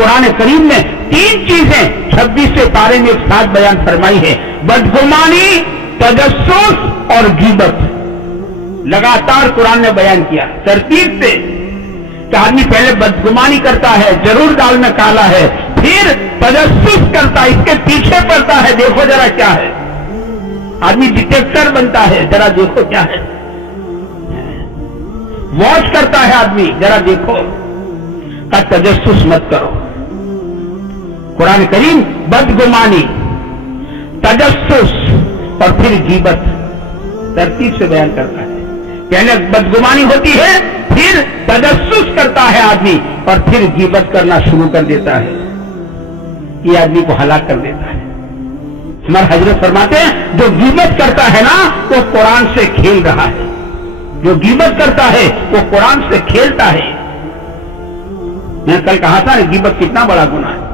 قرآن کریم نے 3 چیزیں 26 پارے میں ایک ساتھ بیان فرمائی ہے، بدگمانی، تجسس اور غیبت۔ لگاتار قرآن نے بیان کیا ترتیب سے کہ آدمی پہلے بدگمانی کرتا ہے، ضرور دال میں کالا ہے، پھر تجسس کرتا ہے، اس کے پیچھے پڑتا ہے، دیکھو ذرا کیا ہے، آدمی ڈیٹیکٹر بنتا ہے، ذرا دیکھو کیا ہے، واچ کرتا ہے آدمی، ذرا دیکھو، کا تجسس مت کرو۔ قرآن کریم بدگمانی، تجسس اور پھر غیبت ترتیب سے بیان کرتا ہے۔ پہلے بدگمانی ہوتی ہے، پھر تجسس کرتا ہے آدمی، اور پھر غیبت کرنا شروع کر دیتا ہے، یہ آدمی کو ہلاک کر دیتا ہے۔ ہمارے حضرت فرماتے ہیں جو غیبت کرتا ہے نا وہ قرآن سے کھیل رہا ہے، جو غیبت کرتا ہے وہ قرآن سے کھیلتا ہے۔ میں نے کل کہا تھا غیبت کتنا بڑا گناہ ہے،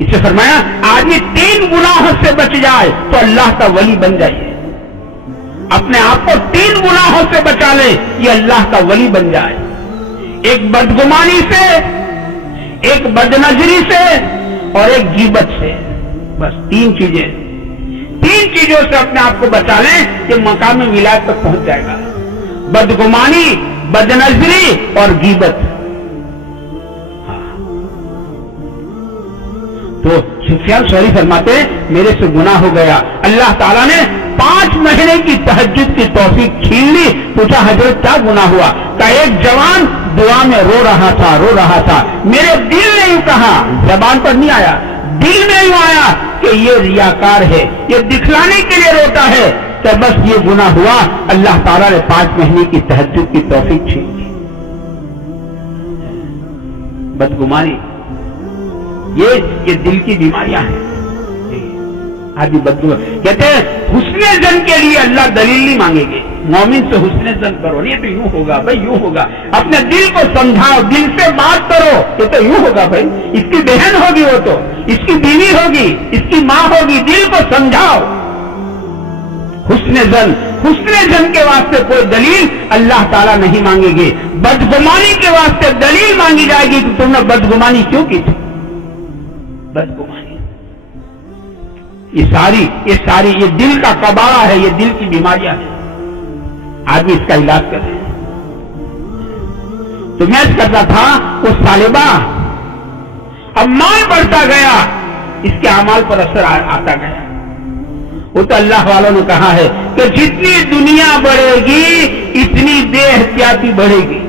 اس سے فرمایا آدمی 3 گناہوں سے بچ جائے تو اللہ کا ولی بن جائے، اپنے آپ کو 3 گناہوں سے بچا لے، یہ اللہ کا ولی بن جائے، ایک بدگمانی سے، ایک بدنظری سے اور ایک غیبت سے، بس 3 چیزوں سے اپنے آپ کو بچا لیں کہ مقام ولایت تک پہنچ جائے گا، بدگمانی، بدنظری اور غیبت۔ تو سفیان ثوری فرماتے ہیں میرے سے گناہ ہو گیا، اللہ تعالیٰ نے 5 مہینے کی تہجد کی توفیق چھین لی۔ پوچھا حضرت کیا گناہ ہوا؟ کہ ایک جوان دعا میں رو رہا تھا، میرے دل نے یوں کہا، زبان پر نہیں آیا، دل میں یوں آیا کہ یہ ریاکار ہے، یہ دکھلانے کے لیے روتا ہے، کہ بس یہ گناہ ہوا، اللہ تعالیٰ نے 5 مہینے کی تہجد کی توفیق چھین لی۔ بدگمانی یہ دل کی بیماریاں ہیں۔ آدمی بدگمانی کہتے ہیں حسن زن کے لیے اللہ دلیل نہیں مانگیں گے، مومن سے حسن زن کرو، یہ تو یوں ہوگا بھائی، یوں ہوگا، اپنے دل کو سمجھاؤ، دل سے بات کرو، یہ تو یوں ہوگا بھائی، اس کی بہن ہوگی، وہ تو اس کی بیوی ہوگی، اس کی ماں ہوگی، دل کو سمجھاؤ۔ حسن زن کے واسطے کوئی دلیل اللہ تعالیٰ نہیں مانگے گے، بدگمانی کے واسطے دلیل مانگی جائے گی کہ تم نے بدگمانی کیوں کی تھی۔ بدگمانی یہ ساری یہ دل کا کباڑہ ہے، یہ دل کی بیماریاں ہیں، آدمی اس کا علاج کرے۔ تو میں کرتا تھا وہ طالبہ، اب مال بڑھتا گیا، اس کے اعمال پر اثر آتا گیا۔ وہ تو اللہ والوں نے کہا ہے کہ جتنی دنیا بڑھے گی اتنی بے احتیاطی بڑھے گی،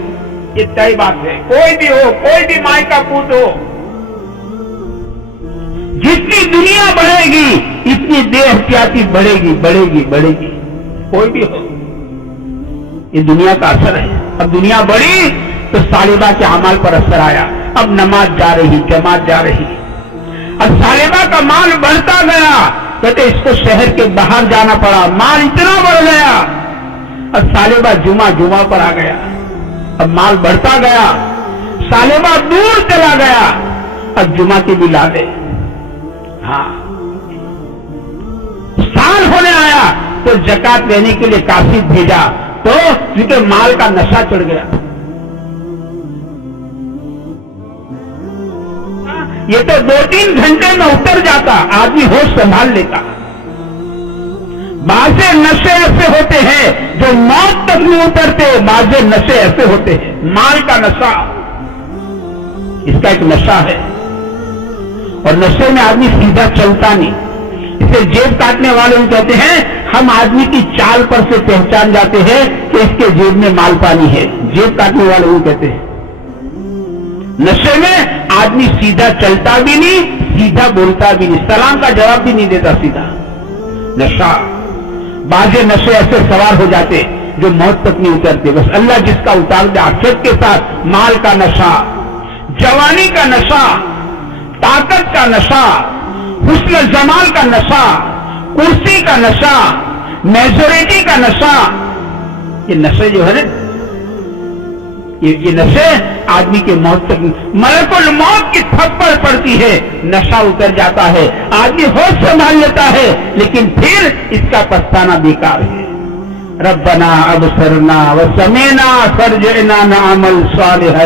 یہ طے بات ہے، کوئی بھی ہو، کوئی بھی مائی کا پوت ہو، جتنی دنیا بڑھے گی اتنی بے احتیاطی بڑھے گی، کوئی بھی ہو، یہ دنیا کا اثر ہے۔ اب دنیا بڑھی تو طالبہ کے اعمال پر اثر آیا، اب نماز جا رہی، جماعت جا رہی، اب طالبہ کا مال بڑھتا گیا، کہتے اس کو شہر کے باہر جانا پڑا، مال اتنا بڑھ گیا، اب طالبہ جمعہ پر آ گیا، اب مال بڑھتا گیا، طالبہ دور چلا گیا، اب جمعہ کے بھی لا دے، ہاں سال ہونے آیا تو زکات لینے کے لیے کاشف بھیجا، تو کیونکہ مال کا نشہ چڑھ گیا، یہ تو 2-3 گھنٹے میں اتر جاتا، آدمی ہوش سنبھال لیتا۔ بعض نشے ایسے ہوتے ہیں جو موت تک نہیں اترتے، بعض نشے ایسے ہوتے ہیں، مال کا نشہ اس کا ایک نشہ ہے، اور نشے میں آدمی سیدھا چلتا نہیں، اسے جیب کاٹنے والے کہتے ہیں ہم آدمی کی چال پر سے پہچان جاتے ہیں کہ اس کے جیب میں مال پانی ہے، جیب کاٹنے والے وہ کہتے ہیں۔ نشے میں آدمی سیدھا چلتا بھی نہیں، سیدھا بولتا بھی نہیں، سلام کا جواب بھی نہیں دیتا سیدھا، نشہ۔ بعض نشے ایسے سوار ہو جاتے جو موت تک نہیں اترتے، بس اللہ جس کا اتار دے آخرت کے ساتھ۔ مال کا نشہ، جوانی کا نشہ، طاقت کا نشہ، حسن جمال کا نشہ، کرسی کا نشہ، میجورٹی کا نشہ، یہ نشے جو ہے نا، یہ نشے آدمی کے موت تک، ملک الموت کی تھپڑ پڑتی ہے، نشہ اتر جاتا ہے، آدمی ہوش سنبھال لیتا ہے، لیکن پھر اس کا پچھتانا بیکار ہے۔ ربنا ابصرنا وسمعنا فارجعنا نعمل صالحا